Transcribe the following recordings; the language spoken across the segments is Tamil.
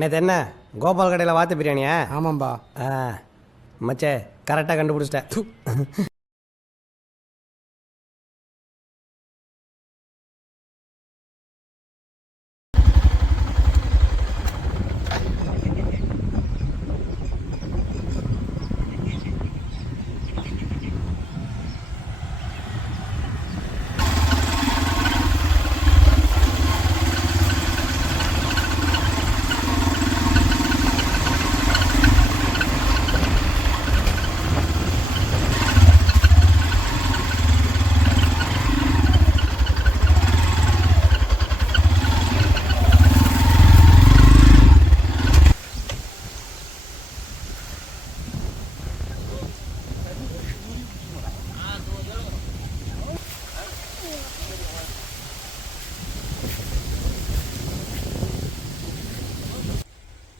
நேற்று என்ன கோபால் கடையில் வாத்து பிரியாணியா? ஆமாம்பா. மச்சே கரெக்டாக கண்டுபிடிச்சிட்டேன்.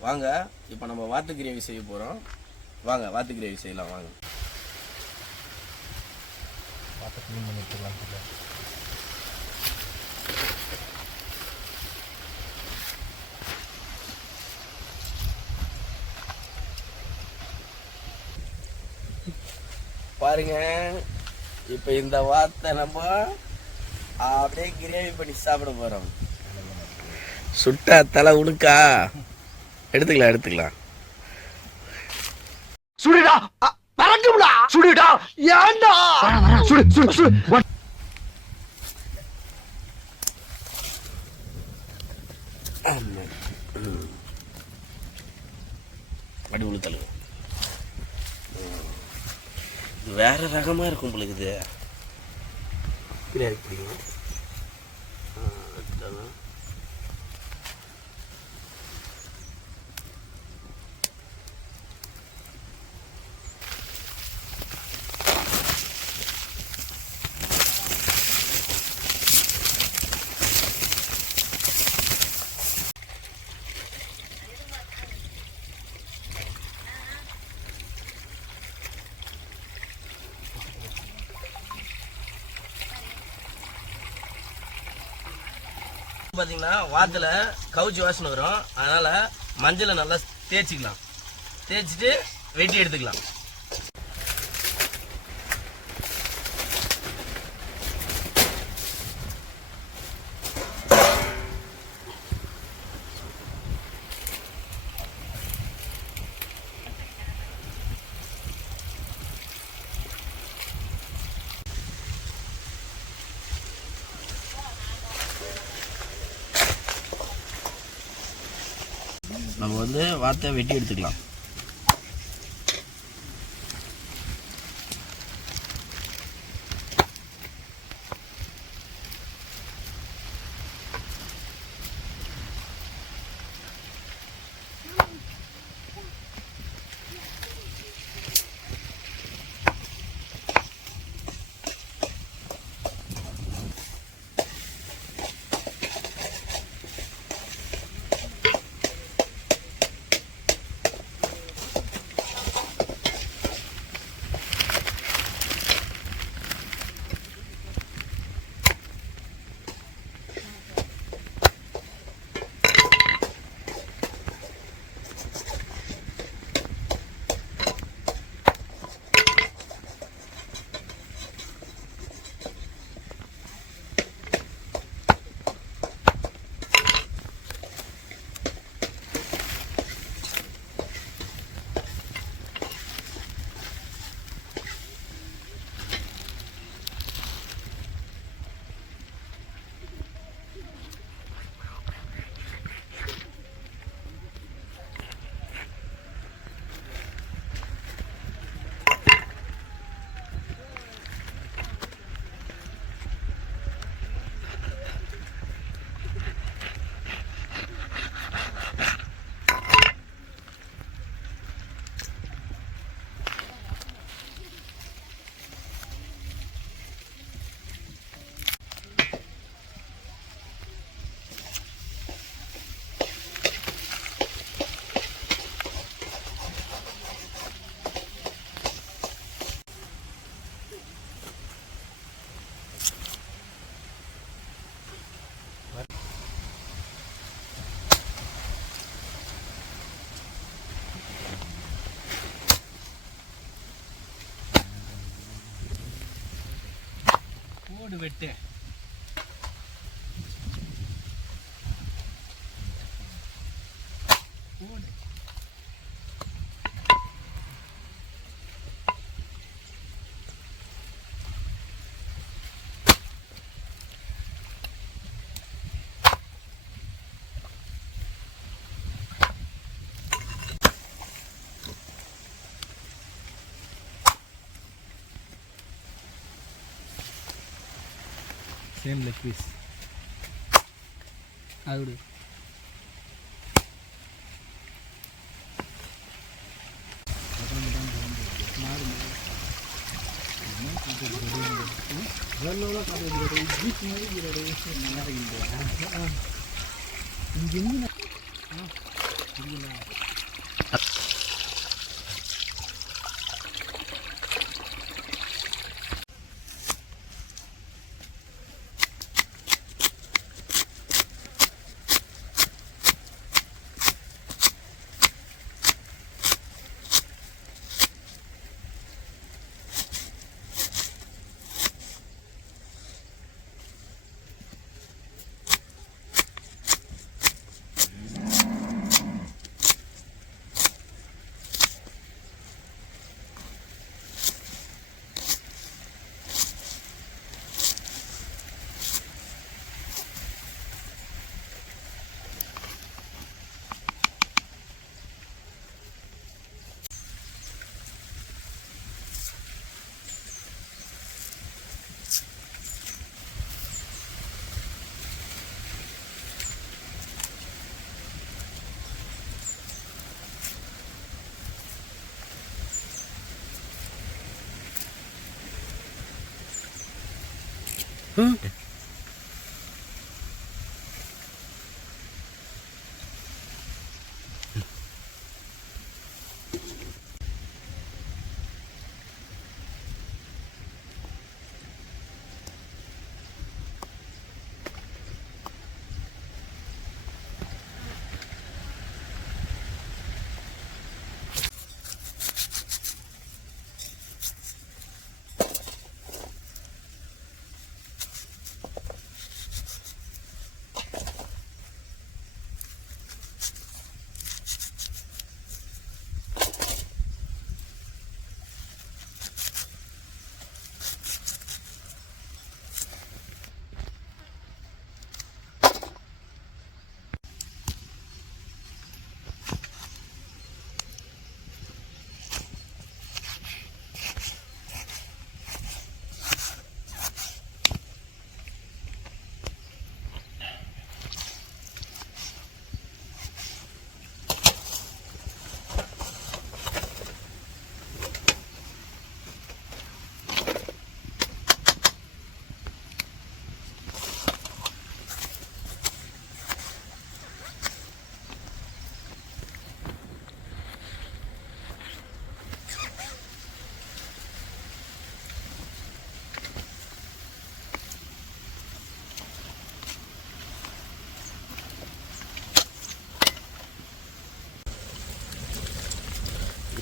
வாங்க, இப்போ நம்ம வாத்து கிரேவி செய்ய போகிறோம். வாங்க வாத்து கிரேவி செய்யலாம். வாங்க வாத்து க்ளீன் பண்ணி எடுத்துக்கலாம். பாருங்க, இப்போ இந்த வாத்தை நம்ம அப்படியே கிரேவி பண்ணி சாப்பிட போகிறோம். சுட்டா தலை உடுக்கா எடுத்துக்கலாம். சுடுடா, பறக்கும்டா. சுடுடா, ஏன்டா? சுடு. அடி உளுத்தலு வேற ரகமா இருக்கும் உங்களுக்கு. இது பிடிக்கும். பார்த்தீங்கன்னா வாத்துல கவுச்சி வாசனை வரும். அதனால மஞ்சளை நல்லா தேய்ச்சிக்கலாம். தேய்ச்சிட்டு வெட்டி எடுத்துக்கலாம். நம்ம வந்து வாத்தை வெட்டி எடுத்துக்கலாம். ஓடு வெட்டு. ஓடு. சேம் லெக் பீஸ் அது விடு.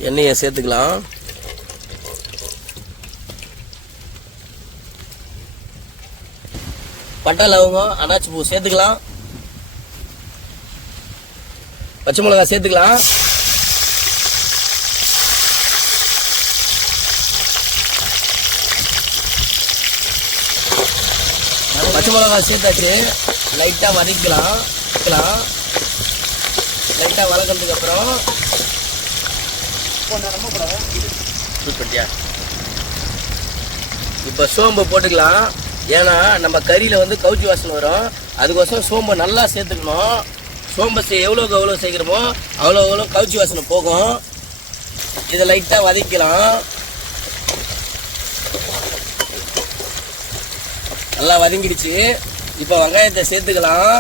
எண்ணெயை சேர்த்துக்கலாம். பட்டை லவங்கம் அனாச்சி பூ சேர்த்துக்கலாம். பச்சை மிளகாய் சேர்த்துக்கலாம். பச்சை மிளகாய் சேர்த்தாச்சு. லைட்டாக வதக்கலாம். லைட்டாக வதக்கிறதுக்கு அப்புறம் இப்போ சோம்பு போட்டுக்கலாம். ஏன்னா நம்ம கறியில் வந்து கவுச்சி வாசனை வரும். அதுக்கோசரம் சோம்பை நல்லா சேர்த்துக்கணும். சோம்பை எவ்வளோக்கு எவ்வளோ சேர்க்குறோமோ அவ்வளோ கவுச்சி வாசனை போகும். இதை லைட்டாக வதக்கலாம். நல்லா வதங்கிடுச்சு. இப்போ வெங்காயத்தை சேர்த்துக்கலாம்.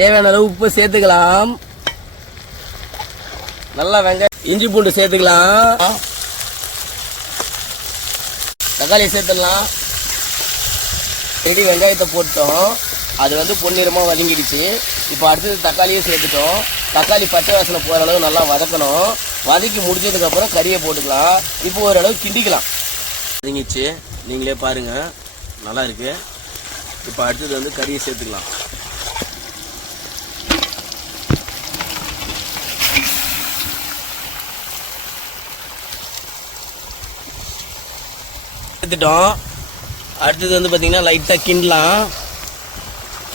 தேவையான அளவு உப்பு சேர்த்துக்கலாம். நல்லா வெங்காயம் இஞ்சி பூண்டு சேர்த்துக்கலாம். தக்காளி சேர்த்துடலாம். ரெடி வெங்காயத்தை போட்டோம். அது வந்து பொன்னிறமாக வதங்கிடுச்சு. இப்போ அடுத்தது தக்காளியே சேர்த்துட்டோம். தக்காளி பச்சை வாசனை போகிற அளவு நல்லா வதக்கணும். வதக்கி முடிச்சதுக்கப்புறம் கறியை போட்டுக்கலாம். இப்போ ஓரளவு கிண்டிக்கலாம். வதங்கிச்சு, நீங்களே பாருங்கள், நல்லா இருக்கு. இப்போ அடுத்தது வந்து கறியை சேர்த்துக்கலாம். சேர்த்துட்டோம். அடுத்தது வந்து பார்த்திங்கன்னா லைட்டாக கிண்டலாம்.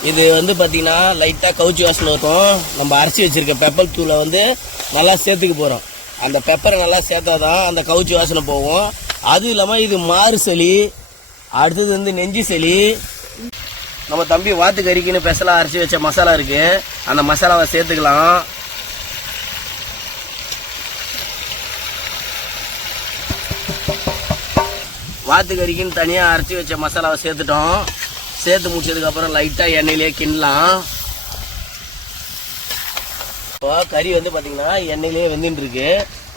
இது வந்து பார்த்திங்கன்னா லைட்டாக கவுச்சி வாசனை இருக்கும். நம்ம அரைச்சி வச்சுருக்க பெப்பர் தூளை வந்து நல்லா சேர்த்துக்க போகிறோம். அந்த பெப்பரை நல்லா சேர்த்தா தான் அந்த கவுச்சி வாசனை போகும். அதுவும் இல்லாமல் இது மாறு சளி, அடுத்தது வந்து நெஞ்சு சளி. நம்ம தம்பி வாத்து கறிக்குன்னு ஸ்பெஷலாக அரைச்சி வச்ச மசாலா இருக்குது, அந்த மசாலாவை சேர்த்துக்கலாம். வாத்து கறிக்குன்னு தனியாக அரைச்சி வச்ச மசாலாவை சேர்த்துட்டோம். சேர்த்து முடிச்சதுக்கப்புறம் லைட்டாக எண்ணெயிலே கிண்டலாம். இப்போ கறி வந்து பார்த்திங்கன்னா எண்ணெயிலே வெந்துட்டுருக்கு.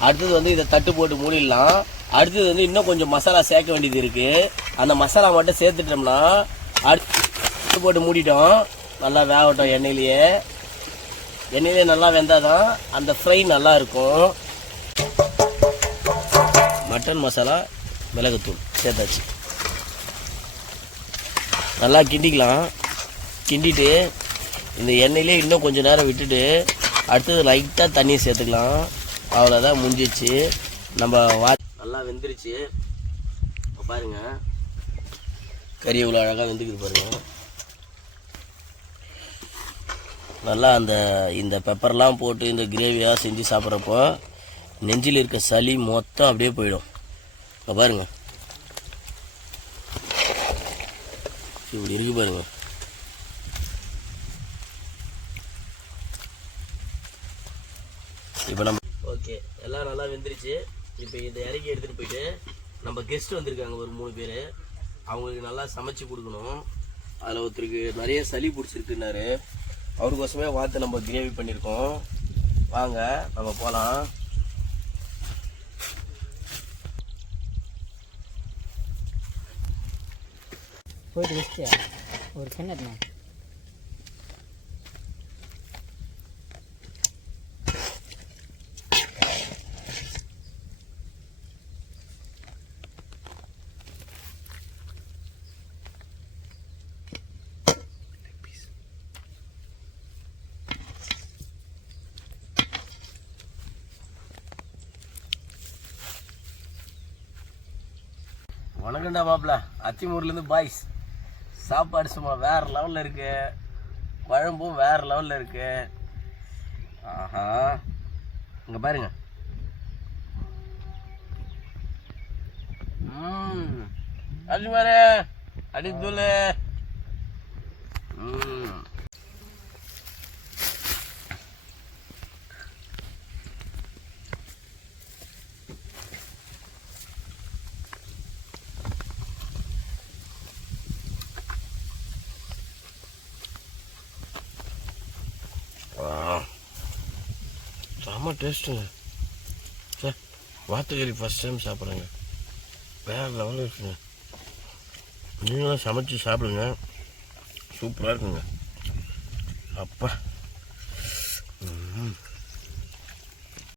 அடுத்தது வந்து இதை தட்டு போட்டு மூடிடலாம். அடுத்தது வந்து இன்னும் கொஞ்சம் மசாலா சேர்க்க வேண்டியது இருக்குது. அந்த மசாலா மட்டும் சேர்த்துட்டோம்னா அடுத்து போட்டு மூடிட்டோம். நல்லா வேகட்டும். எண்ணெயிலே நல்லா வெந்தால் தான் அந்த ஃப்ரை நல்லா இருக்கும். மட்டன் மசாலா, மிளகுத்தூள் சேர்த்தாச்சு. நல்லா கிண்டிக்கலாம். கிண்டிட்டு இந்த எண்ணெயிலே இன்னும் கொஞ்சம் நேரம் விட்டுட்டு அடுத்தது லைட்டாக தண்ணியை சேர்த்துக்கலாம். அவ்வளோதான், முடிஞ்சிச்சு. நம்ம நல்லா வெந்துருச்சு. பாருங்க, கறி எவ்வளோ அழகாக வெந்துக்குது பாருங்க. நல்லா இந்த பெப்பர்லாம் போட்டு இந்த கிரேவியாக செஞ்சு சாப்பிட்றப்போ நெஞ்சில் இருக்க சளி மொத்தம் அப்படியே போயிடும். பாருங்க, இப்படி இருக்கு பாருங்க. இப்போ நம்ம ஓகே, எல்லாம் நல்லா வெந்துருச்சு. இப்போ இதை இறக்கி எடுத்துகிட்டு போயிட்டு நம்ம கெஸ்ட் வந்திருக்காங்க ஒரு 3 பேர். அவங்களுக்கு நல்லா சமைச்சு கொடுக்கணும். அதில் ஒருத்தருக்கு நிறைய சளி பிடிச்சிருக்குன்னாரு. அவருக்கோசமே வாத்து நம்ம கிரேவி பண்ணியிருக்கோம். வாங்க நம்ம போகலாம். போயிட்டு வச்சியா ஒரு கிண்ணத்துனா வணக்கம்டா மாப்பிள்ள, அத்திமூர்லேருந்து பாய்ஸ். சாப்பாடு சும்மா வேறு லெவலில் இருக்கு. குழம்பும் வேறு லெவலில் இருக்கு. ஆஹா, இங்கே பாருங்க. அடி மாரு, அடி தூள். செம்ம டேஸ்ட்டுங்க. சார், வாத்துக்கறி ஃபஸ்ட் டைம் சாப்பிட்றேங்க. வேறு லெவலில் இருக்குங்க. நீங்களும் சமைச்சு சாப்பிடுங்க, சூப்பராக இருக்குங்க. அப்பா.